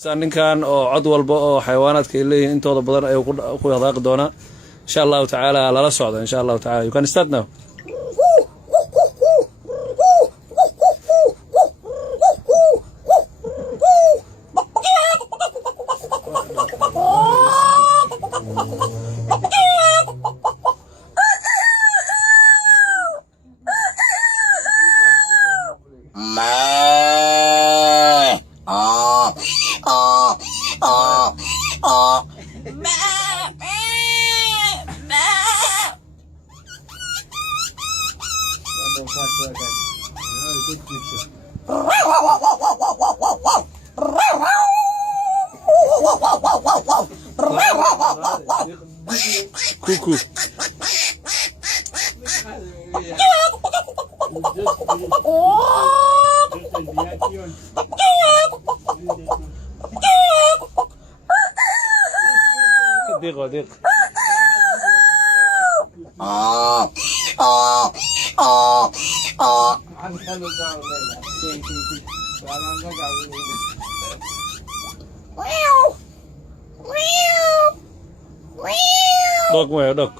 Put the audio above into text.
ninkan oo cod walba oo xayawaanaadka ay leeyihiin intooda badan ay ku hadaaqi doona insha Allah ta'ala lala socdo insha Allah ta'ala. You can start now. Cuckoo. دقيقة Dog where dog?